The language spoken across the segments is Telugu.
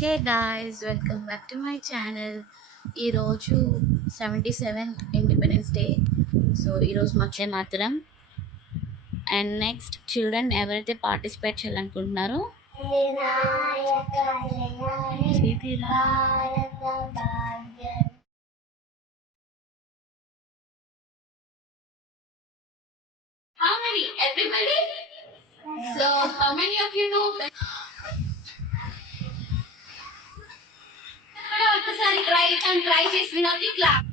Hey guys welcome back to my channel ఈరోజు seventy seven independence day so ఈరోజు వచ్చే మాత్రం అండ్ నెక్స్ట్ చిల్డ్రన్ ఎవరైతే పార్టిసిపేట్ చేయాలనుకుంటున్నారో How many? Everybody? So how many of you know and try చేసి ది క్లాప్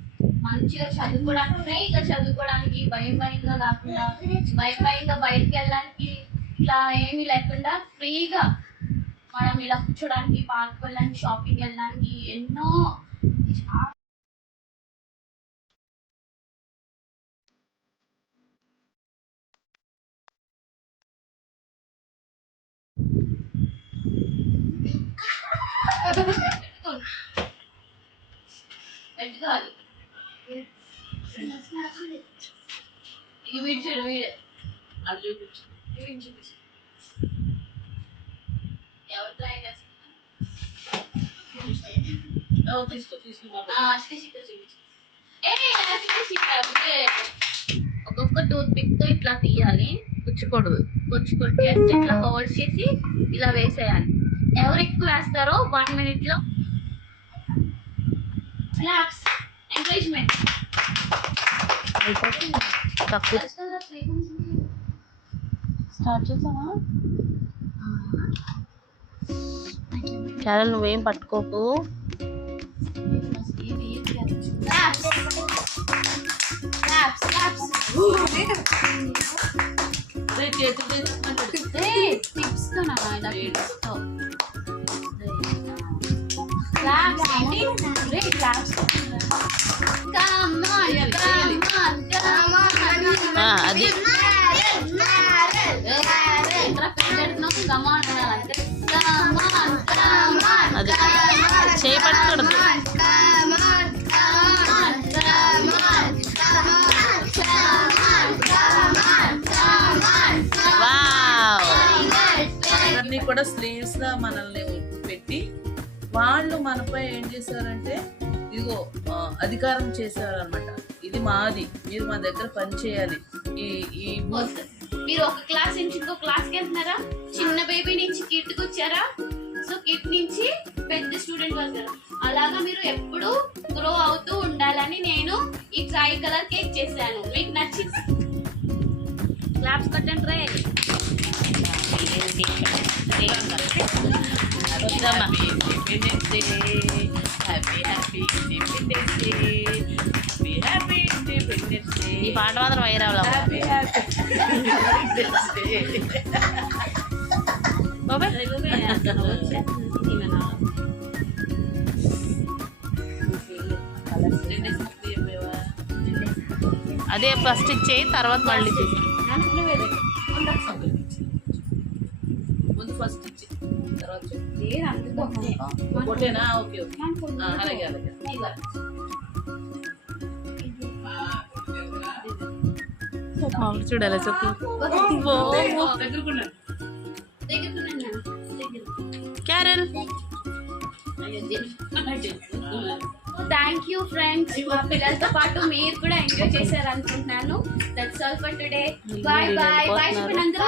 మంచిగా చదువుకోవడానికి ఇక చదువుకోవడానికి భయం భయంగా కాకుండా భయం భయంగా బయటకు వెళ్ళడానికి ఇట్లా ఏమీ లేకుండా ఫ్రీగా మనం ఇలా కూర్చోడానికి పార్క్ వెళ్ళడానికి షాపింగ్ వెళ్ళడానికి ఎన్నో చాలా పెట్టుకోవాలి ఇది వీడు చూడు వీడు అది చూపించు వీడిని చూపించు ఎవరు ట్రై చేస్తున్నారు ఓ తీసుకో తీసుకో అశ్విక చూపించు ఏ అశ్విక ఒక్కొక్క టూత్ పిక్ తో ఇట్లా తీయాలి పుచ్చుకూడదు పుచ్చుకొని చేసి ఇట్లా హోల్డ్ చేసి ఇలా వేసేయాలి ఎవరు ఎక్కువ వేస్తారో వన్ మినిట్ లో క్లాప్స్ ఎంకరేజ్మెంట్ స్టార్ట్ చేసావా? క్యారల్ నువ్వేం పట్టుకోకు. క్లాప్స్ క్లాప్స్ క్లాప్స్ టిప్స్తో నా ఇలా అది. అది. చేయి పట్టుకూడదు వావ్. అవన్నీ కూడా స్లీవ్స్ లా మనల్ని పెట్టి వాళ్ళు మనపై ఏం చేశారంటే ఇదిగో అధికారం చేశారనమాట ఇది మాది మీరు మా దగ్గర పని చేయాలి. ఈ ఈ మీరు ఒక క్లాస్ నుంచి ఇంకో క్లాస్కి వెళ్తున్నారా? చిన్న బేబీ నుంచి కిట్కి వచ్చారా? సో కిట్ నుంచి పెద్ద స్టూడెంట్ వస్తారు అలాగా మీరు ఎప్పుడు గ్రో అవుతూ ఉండాలని నేను ఈ ట్రై కలర్ కేక్ చేశాను. మీకు నచ్చి క్లాప్స్ కట్టండి రే. Happy happy independence day happy happy independence day ఈ పాట మాత్రం వైరావులా హ్యాపీ హ్యాపీ ఇండిపెండెన్స్ డే బాబాయ్. అదే ఫస్ట్ ఇచ్చేయి తర్వాత మళ్ళీ ముందు ఫస్ట్ ఇచ్చి ఒకటేనా ఓకే. ఓకే అలాగే చూడాలి చెప్పు క్యారల్ థ్యాంక్ యూ ఫ్రెండ్స్ మా పిల్లలతో పాటు మీరు కూడా ఎంజాయ్ చేశారు అనుకుంటున్నాను that's all for today bye bye bye అందరూ